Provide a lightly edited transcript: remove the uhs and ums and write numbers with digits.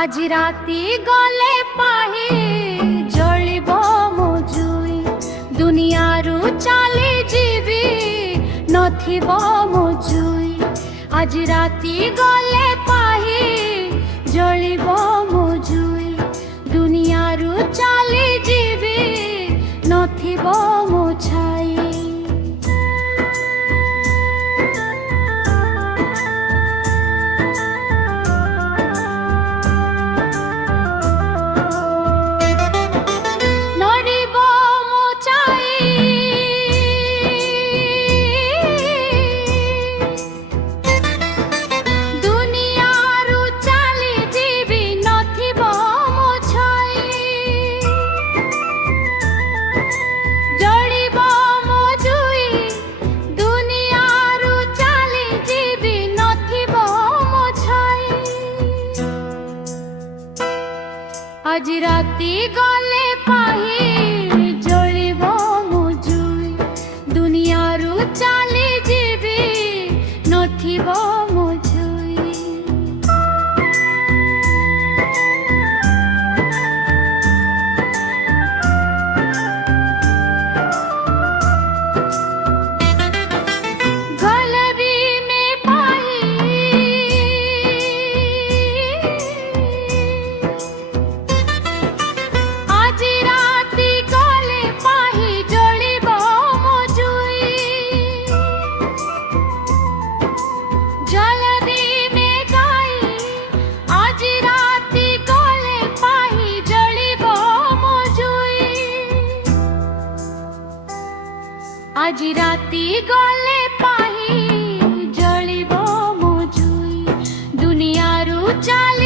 आज राती गले पाही जलिब मो जुई दुनियारू चली जीवी नथिब मो जुई। आज राती गले पाही जलिब मो जुई दुनियारू चली जीवी नथिब मो छाई। आज राती गले पाही जलिब मो जुई दुनियारू चली जीवी नथिब मो जुई। गलबी में पाही आज राती गले पाही जलिब मो जुई दुनियारू चली